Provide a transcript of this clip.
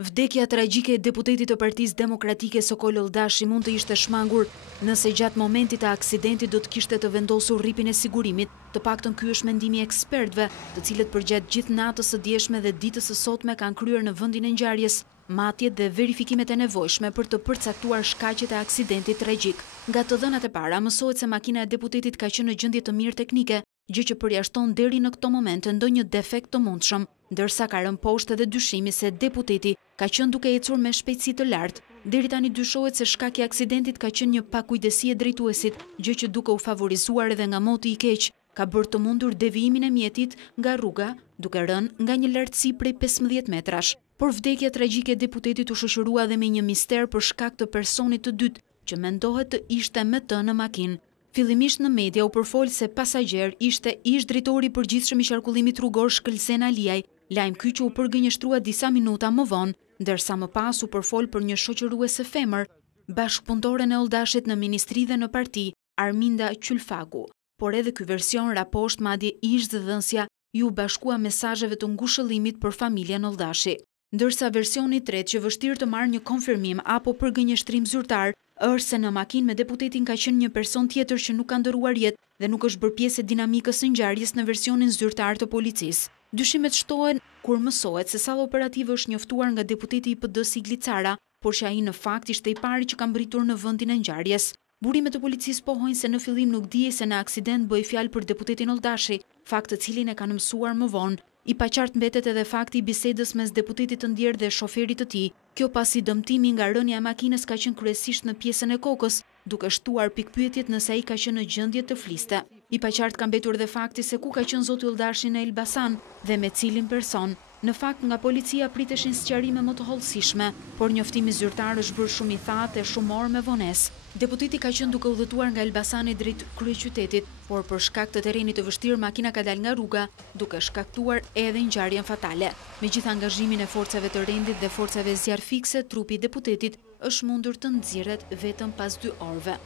Vdekja tragjike e deputetit të Partisë Demokratike Sokol Ëlldashi mund të ishte shmangur nëse gjatë momentit të aksidentit do të kishte të vendosur rripin e sigurimit, të paktën ky është mendimi i ekspertëve, të cilët përgjatë gjithë natës së dieshme dhe ditës së sotme kanë kryer në vendin e ngjarjes matjet dhe verifikimet e nevojshme për të përcaktuar shkaqet e aksidentit tragjik. Nga të dhënat e para mësohet se makina e deputetit ka qenë në gjendje të mirë teknike, gjë që përjashton deri në këto momente ndonjë defekt të mundshëm, ndërsa ka rënë poshtë edhe dyshimi se deputeti ka qenë duke ecur me shpejtësi të lartë. Deri tani dyshohet se shkaki i aksidentit ka qenë një pakujdesi e drejtuesit, gjë që duke u favorizuar edhe nga moti i keq, ka bërë të mundur devijimin e mjetit nga rruga, duke rënë nga një lartësi prej 15 metrash. Por vdekja tragjike e deputetit u shoqërua edhe me një mister për shkak të personit të dytë, që mendohet të ishte me të në makinë. Fillimisht në media u përfol se pasagjer ishte ish drejtori i përgjithshëm i qarkullimit rrugor Shkëlsen Aliaj, lajm ky që u përgënjeshtrua disa minuta më vonë, ndërsa më pas u përfol për një shoqëruese femër, bashkëpunëtore e Ëlldashit në ministri dhe në parti, Arminda Qylfaku. Por edhe ky version raposht madje ish zëdhënësja ju bashkua mesazheve të ngushëllimit për familjen Ëlldashi. Ndërsa versioni i tretë që vështirë të marrë një konfirmim apo përgënjeshtrim zyrtar është se në makinë me deputetin ka qenë një person tjetër që nuk ka ndëruar jetë dhe nuk është bërë pjesë e dinamikës së ngjarjes në versionin zyrtar të policisë. Dyshimet shtohen kur mësohet se salla operative është njoftuar nga deputeti i PD Sigli Cara, por që ai në fakt ishte i pari që ka mbritur në vendin e ngjarjes. Burimet e policisë pohojnë se në fillim nuk dihej se në aksident bëhej fjalë për deputetin Ëlldashi, fakt të cilin e kanë mësuar më vonë. I paqartë mbetet edhe fakti i bisedës mes deputetit të ndjerë dhe shoferit të tij. Kjo pasi dëmtimi nga rënja e makinës ka qenë kryesisht në pjesën e kokës, duke shtuar pikpyetjet nëse ai ka qenë në gjendje të fliste. I paqartë ka mbetur dhe fakti se ku ka qenë zoti Ëlldashi në Elbasan dhe me cilin person. Në fakt nga policia priteshin sqarime më të hollësishme, por njoftimi zyrtar është bërë shumë i thatë e shumë orë me vonesë. Deputeti ka qenë duke udhëtuar nga Elbasani drejt kryeqytetit, por për shkak të terrenit të vështirë makina ka dalë nga rruga, duke shkaktuar edhe ngjarjen fatale. Megjithë angazhimin e forcave të rendit dhe forcave zjarfikse, trupi i deputetit është mundur të nxirret vetëm pas 2 orëve.